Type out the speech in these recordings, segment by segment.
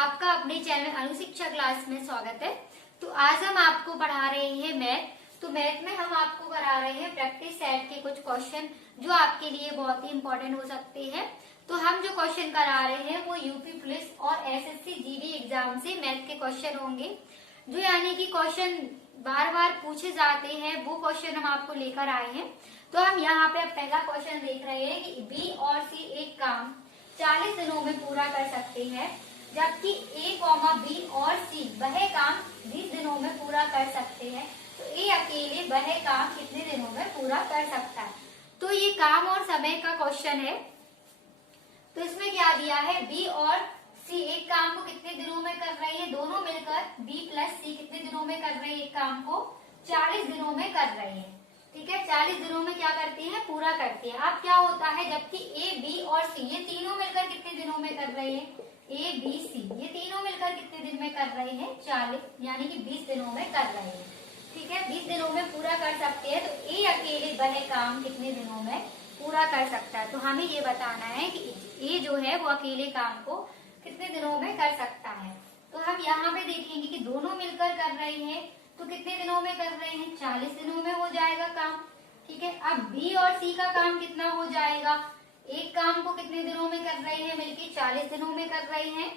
आपका अपने channel अनुशिक्षा class में स्वागत है। तो आज हम आपको पढ़ा रहे हैं मैथ। तो मैथ में हम आपको करा रहे हैं प्रैक्टिस सेट के कुछ क्वेश्चन जो आपके लिए बहुत ही इंपॉर्टेंट हो सकते हैं। तो हम जो क्वेश्चन करा रहे हैं वो यूपी पुलिस और एसएससी जीडी एग्जाम से मैथ के क्वेश्चन होंगे, जो यानी कि क्वेश्चन बार बार पूछे जाते हैं, वो क्वेश्चन हम आपको लेकर आए हैं। तो हम यहाँ पे पहला क्वेश्चन देख रहे हैं कि बी और सी एक काम 40 दिनों में पूरा कर सकते हैं, जबकि ए, बी और सी वह काम 20 दिनों में पूरा कर सकते हैं। तो ए अकेले वह काम कितने दिनों में पूरा कर सकता है? तो ये काम और समय का क्वेश्चन है। तो इसमें क्या दिया है, बी और सी एक काम को कितने दिनों में कर रही है, दोनों मिलकर बी प्लस सी कितने दिनों में कर रहे हैं, एक काम को 40 दिनों में कर रहे हैं। ठीक है, 40 दिनों में क्या करती है, पूरा करती है। अब क्या होता है, जबकि ए, बी और सी ये तीनों मिलकर कितने दिनों में कर रहे हैं, ए, बी, सी ये तीनों मिलकर कितने दिन में कर रहे हैं, 40 यानी कि 20 दिनों में कर रहे हैं। ठीक है, 20 दिनों में पूरा कर सकते हैं। तो ए अकेले वह काम कितने दिनों में पूरा कर सकता है? तो हमें ये बताना है कि ए जो है वो अकेले काम को कितने दिनों में कर सकता है। तो हम यहाँ पे देखेंगे कि दोनों मिलकर कर रहे हैं, तो कितने दिनों में कर रहे हैं, 40 दिनों में हो जाएगा काम। ठीक है, अब बी और सी का काम कितना हो जाएगा, एक काम को कितने दिनों में कर रहे हैं, मिलकर 40 दिनों में कर रहे हैं।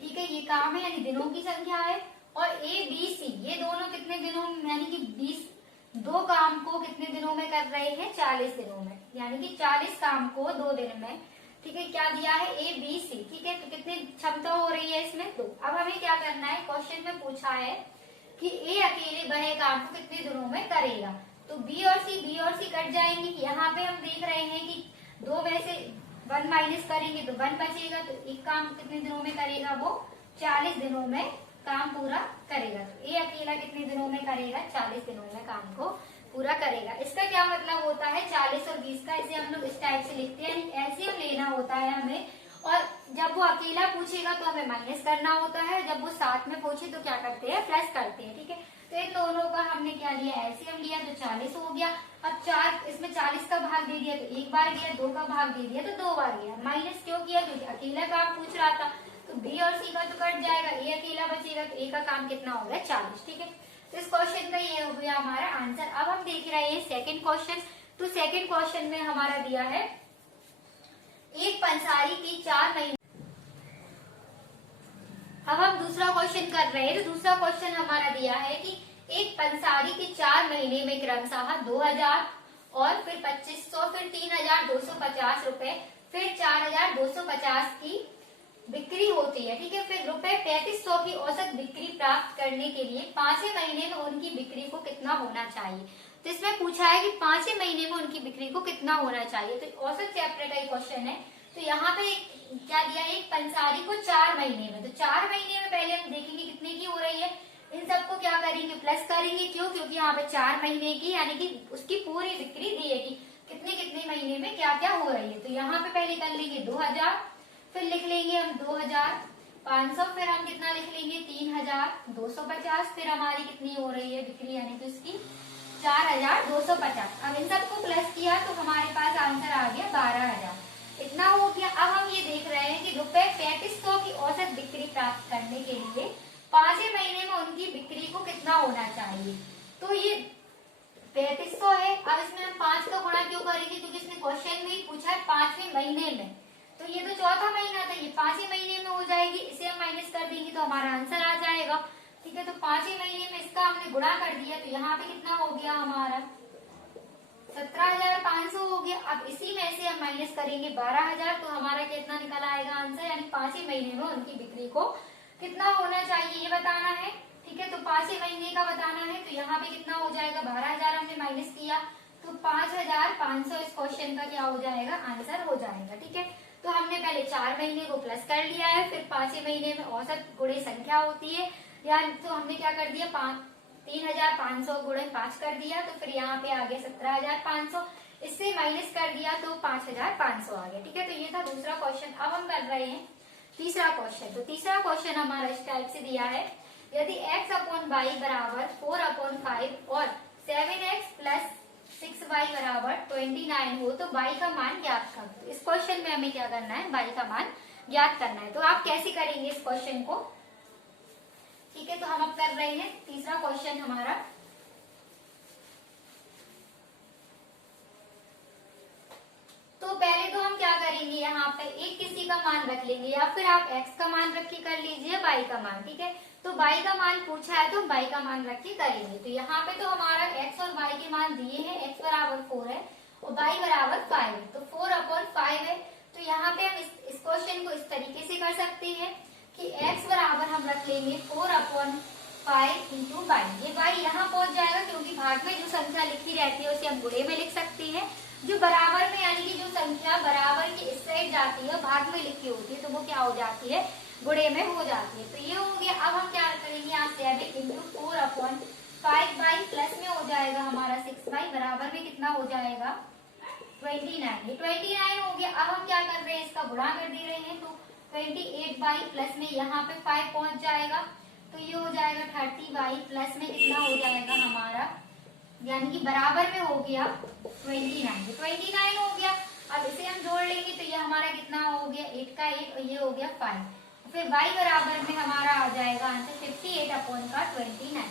ठीक है, ये काम है यानी दिनों की संख्या है। और ए, बी, सी ये दोनों कितने दिनों में, यानी कि 20 दो काम को कितने दिनों में कर रहे हैं, 40 दिनों में, यानी कि 40 काम को 2 दिन में। ठीक है, क्या दिया है, ए, बी, सी। ठीक है, तो कितनी क्षमता हो रही है इसमें, 2। अब हमें क्या करना है, क्वेश्चन में पूछा है कि ए अकेले वह काम को कितने दिनों में करेगा। तो बी और सी कट जाएंगे। यहाँ पे हम देख रहे हैं कि 2 में से 1 माइनस करेंगे तो 1 बचेगा। तो एक काम कितने दिनों में करेगा, वो 40 दिनों में काम पूरा करेगा। तो ए अकेला कितने दिनों में करेगा, 40 दिनों में काम को पूरा करेगा। इसका क्या मतलब होता है, 40 और 20 का इसे हम लोग इस टाइप से लिखते हैं, ऐसे हम लेना होता है हमें। और जब वो अकेला पूछेगा तो हमें माइनस करना होता है, जब वो साथ में पूछे तो क्या करते हैं, प्लस करते हैं। ठीक है, तो इन दोनों का हमने क्या लिया, एलसीएम लिया, तो 40 हो गया। अब 4 इसमें 40 का भाग दे दिया तो 1 बार गया, 2 का भाग दे दिया तो 2 बार गया। माइनस क्यों किया, क्योंकि अकेला काम पूछ रहा था। तो बी और सी का तो कट जाएगा, ए अकेला बचेगा, तो ए का काम कितना हो गया, 40। ठीक है, तो इस क्वेश्चन का ये हो गया हमारा आंसर। अब हम देख रहे हैं सेकंड क्वेश्चन। तो सेकंड क्वेश्चन में हमारा दिया है एक पंसारी की 4 महीने। अब हम दूसरा क्वेश्चन कर रहे हैं। तो दूसरा क्वेश्चन हमारा दिया है कि एक पंसारी के 4 महीने में क्रमशः 2000 और फिर 2500 फिर 3250 रुपए फिर 4250 की बिक्री होती है। ठीक है, फिर रुपए 3500 की औसत बिक्री प्राप्त करने के लिए 5वें महीने में उनकी बिक्री को कितना होना चाहिए। तो इसमें पूछा है कि 5वें महीने में उनकी बिक्री को कितना होना चाहिए। तो औसत चैप्टर का क्वेश्चन है। तो यहाँ पे क्या दिया है, एक पंसारी को 4 महीने में। तो 4 महीने में पहले हम देखेंगे कितने की हो रही है, इन सबको क्या करेंगे, प्लस करेंगे। क्यों, क्योंकि यहाँ पे 4 महीने की यानी कि उसकी पूरी बिक्री दी है कि कितने कितने महीने में क्या क्या हो रही है। तो यहाँ पे पहले कर लेंगे 2000, फिर लिख लेंगे हम 2500, फिर हम कितना लिख लेंगे 3250, फिर हमारी कितनी हो रही है बिक्री, यानी कि उसकी 4250। अब इन सबको प्लस किया तो हमारे पास आंसर आ गया 12000, इतना हो गया। अब हम ये देख रहे हैं कि रुपए 3500 की औसत बिक्री प्राप्त करने के लिए 5वें महीने में उनकी बिक्री को कितना होना चाहिए। तो ये 3500 है। अब इसमें हम 5 का गुणा क्यों करेंगे, क्योंकि इसने क्वेश्चन में ही पूछा है 5वें महीने में। तो ये तो चौथा महीना था, ये 5वें महीने में हो जाएगी। इसे हम माइनस कर देंगे तो हमारा आंसर आ जाएगा। ठीक है, तो 5वें महीने में इसका हमने गुणा कर दिया, तो यहाँ पे कितना हो गया हमारा 17500 हो गया। अब इसी में से हम माइनस करेंगे 12000, तो हमारा कितना निकल आएगा आंसर, यानी 5वें महीने में उनकी बिक्री को कितना होना चाहिए ये बताना है। ठीक है, तो 5वें महीने का बताना है। तो यहाँ पे कितना हो जाएगा, 12000 हमने माइनस किया तो 5500 इस क्वेश्चन का क्या हो जाएगा, आंसर हो जाएगा। ठीक है, तो हमने पहले 4 महीने को प्लस कर लिया है, फिर 5वें महीने में औसत गुणे संख्या होती है, यानी तो हमने क्या कर दिया, 3500 गुणे 5 कर दिया, तो फिर यहाँ पे आ गया 17500, इससे माइनस कर दिया तो 5500 आ गया। ठीक है, तो ये था दूसरा क्वेश्चन। अब हम कर रहे हैं तीसरा क्वेश्चन। तो तीसरा क्वेश्चन हमारा इस टाइप से दिया है, यदि x/y बराबर 4/5 और 7x प्लस 6y बराबर 29 हो तो y का मान ज्ञात करो। तो इस क्वेश्चन में हमें क्या करना है, y का मान ज्ञात करना है। तो आप कैसे करेंगे इस क्वेश्चन को? ठीक है, तो हम अब कर रहे हैं तीसरा क्वेश्चन हमारा। तो पहले तो हम क्या करेंगे, यहाँ पे एक किसी का मान रख लेंगे, या फिर आप x का मान रख के कर लीजिए, y का मान। ठीक है, तो y का मान पूछा है तो y का मान रख के करेंगे। तो यहाँ पे तो हमारा x और y के मान दिए हैं, x बराबर 4 है और y बराबर 5 है, तो 4/5 है। तो यहाँ पे हम इस क्वेश्चन को इस तरीके से कर सकते हैं कि x बराबर हम रख लेंगे 4/5 इंटू y। ये y यहाँ पहुंच जाएगा, क्योंकि भाग में जो संख्या लिखी रहती है उसे हम गुणे में लिख सकते हैं। जो बराबर में यानी कि जो संख्या बराबर की इस साइड जाती है भाग में लिखी होती है, तो वो क्या हो जाती है, गुणे में हो जाती है। तो ये हो गया। अब हम क्या करेंगे, यहाँ 7 इंटू 4/5y प्लस में हो जाएगा हमारा 6y, बराबर में कितना हो जाएगा 29। ये 29 हो गया। अब हम क्या कर रहे हैं, इसका गुणा कर दे रहे हैं, तो 28y प्लस में यहाँ पे 5 पहुंच जाएगा, तो ये हो जाएगा 30y प्लस में कितना हो जाएगा हमारा, यानी कि बराबर में हो गया 29। 29 हो गया। अब इसे हम जोड़ लेंगे तो ये हमारा कितना हो गया, 8 का 8 और ये हो गया 5। फिर y बराबर में हमारा आ जाएगा आंसर 58/29।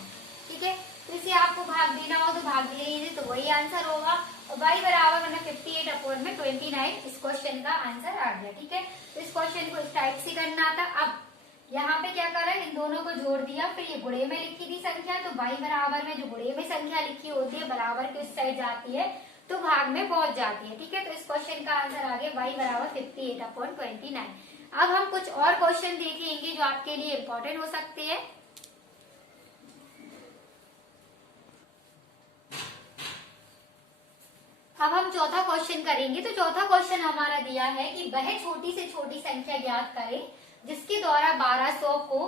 ठीक है, तो इसे आपको भाग देना हो तो भाग दे लीजिए, तो वही आंसर होगा। और y बराबर मतलब 58/29 इस क्वेश्चन का आंसर आ गया। ठीक है, तो इस क्वेश्चन को इस टाइप से करना था। अब यहाँ पे क्या करा, इन दोनों को जोड़ दिया, फिर ये गुणे में लिखी थी संख्या, तो y बराबर में जो गुणे में संख्या लिखी होती है बराबर के उस साइड जाती है तो भाग में पहुंच जाती है। ठीक है, तो इस क्वेश्चन का आंसर आ गया y बराबर 58/29। अब हम कुछ और क्वेश्चन देखेंगे जो आपके लिए इम्पोर्टेंट हो सकते हैं। अब हम चौथा क्वेश्चन करेंगे। तो चौथा क्वेश्चन हमारा दिया है कि वह छोटी से छोटी संख्या ज्ञात करें जिसके द्वारा 1200 को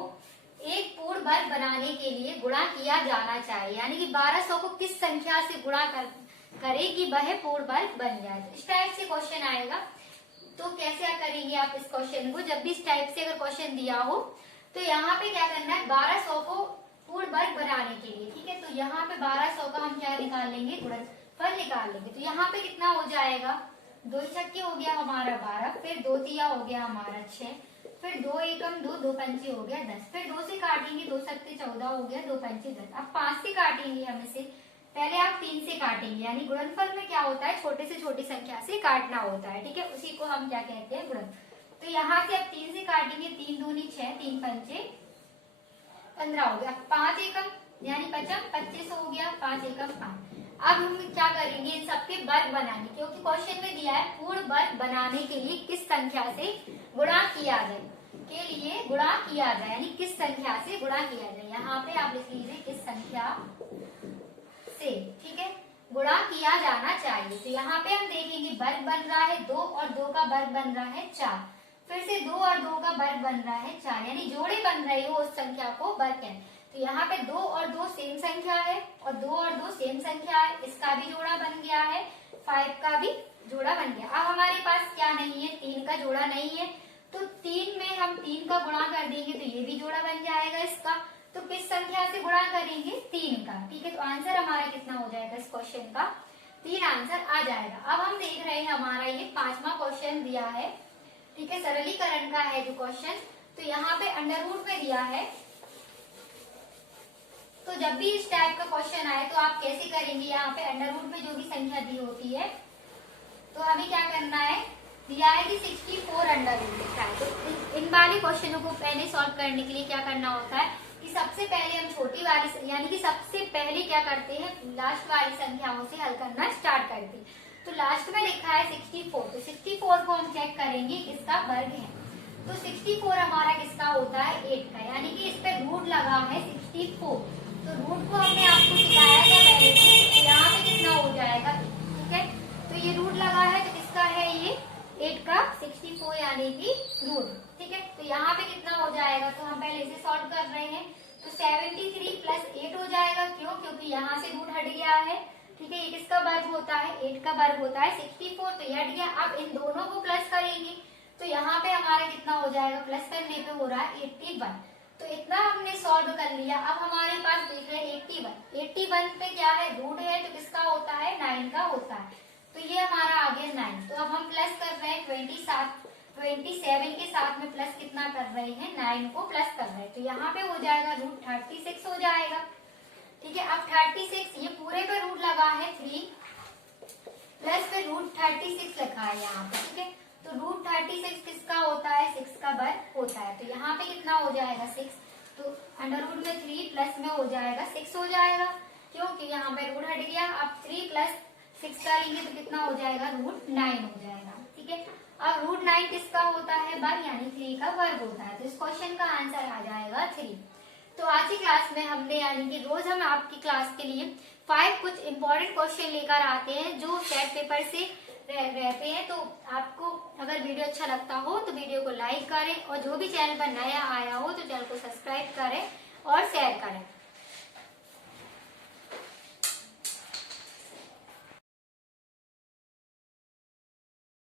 एक पूर्ण वर्ग बनाने के लिए गुणा किया जाना चाहिए, यानी कि 1200 को किस संख्या से गुणा करे कि वह पूर्ण वर्ग बन जाए। इस टाइप से क्वेश्चन आएगा। तो कैसे करेंगे आप इस क्वेश्चन को, जब भी इस टाइप से अगर क्वेश्चन दिया हो तो यहाँ पे क्या करना है, 1200 को पूर्ण वर्ग बनाने के लिए। ठीक है, तो यहाँ पे 1200 का हम क्या निकाल लेंगे, गुणनफल निकाल लेंगे। तो यहाँ पे कितना हो जाएगा, 2 छक्के हो गया हमारा 12, फिर 2 तिया हो गया हमारा 6, फिर 2 एकम 2, 2 पंचे हो गया 10, फिर 2 से काटेंगे, 2 सत्ते 14 हो गया, 2 पंचे 10। अब 5 से काटेंगे हम इसे, पहले आप 3 से काटेंगे, यानी गुणनफल में क्या होता है, छोटे से छोटी संख्या से काटना होता है। ठीक है, उसी को हम क्या कहते हैं, गुणन। तो यहाँ से अब 3 से काटेंगे, 3 दूनी 6, 3 पंचे 15 हो गया, 5 एकम यानी 55, 25 हो गया, 5 एकम 5। अब हम क्या करेंगे, इन सबके वर्ग बनाने, क्योंकि क्वेश्चन में दिया है पूर्ण वर्ग बनाने के लिए किस संख्या से गुणा किया जाए, यानी किस संख्या से गुणा किया जाए। यहाँ पे आप लिख लीजिए किस संख्या से, ठीक है, गुणा किया जाना चाहिए। तो यहाँ पे हम देखेंगे वर्ग बन रहा है 2 और 2 का वर्ग बन रहा है 4, फिर से 2 और 2 का वर्ग बन रहा है 4, यानी जोड़े बन रहे हो उस संख्या को वर्ग है। तो यहाँ पे 2 और 2 सेम संख्या है और 2 और 2 सेम संख्या है, इसका भी जोड़ा बन गया है, 5 का भी जोड़ा बन गया। अब हमारे पास क्या नहीं है, 3 का जोड़ा नहीं है, तो 3 में हम 3 का गुणा कर देंगे तो ये भी जोड़ा बन जाएगा इसका। तो किस संख्या से गुणा करेंगे, 3 का। ठीक है, तो आंसर हमारा कितना हो जाएगा इस क्वेश्चन का, 3 आंसर आ जाएगा। अब हम देख रहे हैं हमारा ये 5वां क्वेश्चन दिया है। ठीक है, सरलीकरण का है जो क्वेश्चन। तो यहाँ पे अंडर रूट में दिया है, तो जब भी इस टाइप का क्वेश्चन आए तो आप कैसे करेंगे, यहाँ पे अंडर रूट में जो भी संख्या दी होती है तो हमें क्या करना है, दिया है कि 64 अंडर रूट लिखा है। तो इन वाले क्वेश्चनों को पहले सॉल्व करने के लिए क्या करना होता है कि सबसे पहले हम छोटी वाली, यानी कि सबसे पहले क्या करते हैं, लास्ट वाली संख्याओं से हल करना स्टार्ट करते हैं। तो लास्ट में लिखा है 64, तो 64 को हम चेक करेंगे किसका वर्ग है। तो 64 हमारा किसका होता है, 8 का, यानी कि इस पे रूट लगा है 64। तो रूट को हमने आपको सिखाया था पहले से, तो यहाँ पे कितना हो जाएगा, ठीक है, तो ये रूट लगा है तो किसका है ये 8 का 64 यानी कि रूट। ठीक है, तो यहाँ पे कितना हो जाएगा, तो हम पहले इसे सॉल्व कर रहे हैं। तो 73 प्लस 8 हो जाएगा, क्यों, क्योंकि यहाँ से रूट हट गया है। ठीक है, ये किसका वर्ग होता है, 8 का वर्ग होता है 64, तो ये हट गया। अब इन दोनों को प्लस करेंगे तो यहाँ पे हमारा कितना हो जाएगा, प्लस करने पे हो रहा है 81। तो इतना हमने सॉल्व कर लिया। अब हमारे पास देख रहे हैं 81 पे क्या है, रूट है, तो किसका होता है, 9 का होता है। तो ये हमारा आ गया 9। तो अब हम प्लस कर रहे हैं 27 के साथ में प्लस कितना कर रहे हैं, 9 को प्लस कर रहे हैं, तो यहाँ पे हो जाएगा √36 हो जाएगा। ठीक है, अब 36 ये पूरे पे रूट लगा है 3 प्लस पे √36 लिखा है यहाँ पे। ठीक है, तो √36 किसका होता है, 6 का वर्ग होता है, तो यहाँ पे कितना हो जाएगा 6, तो अंडर रूट में 3 प्लस में हो जाएगा 6 हो जाएगा, क्योंकि यहाँ पे रूट हट गया। अब 3 प्लस 6 करेंगे तो कितना हो जाएगा, √9 हो जाएगा। ठीक है, अब √9 किसका होता है, वर्ग यानी 3 का वर्ग होता है, तो इस क्वेश्चन का आंसर आ जाएगा 3। तो आज की क्लास में हमने यानी कि रोज हम आपकी क्लास के लिए 5 कुछ इंपॉर्टेंट क्वेश्चन लेकर आते हैं जो सेट पेपर से रहते हैं। तो आपको अगर वीडियो अच्छा लगता हो तो वीडियो को लाइक करें, और जो भी चैनल पर नया आया हो तो चैनल को सब्सक्राइब करें और शेयर करें।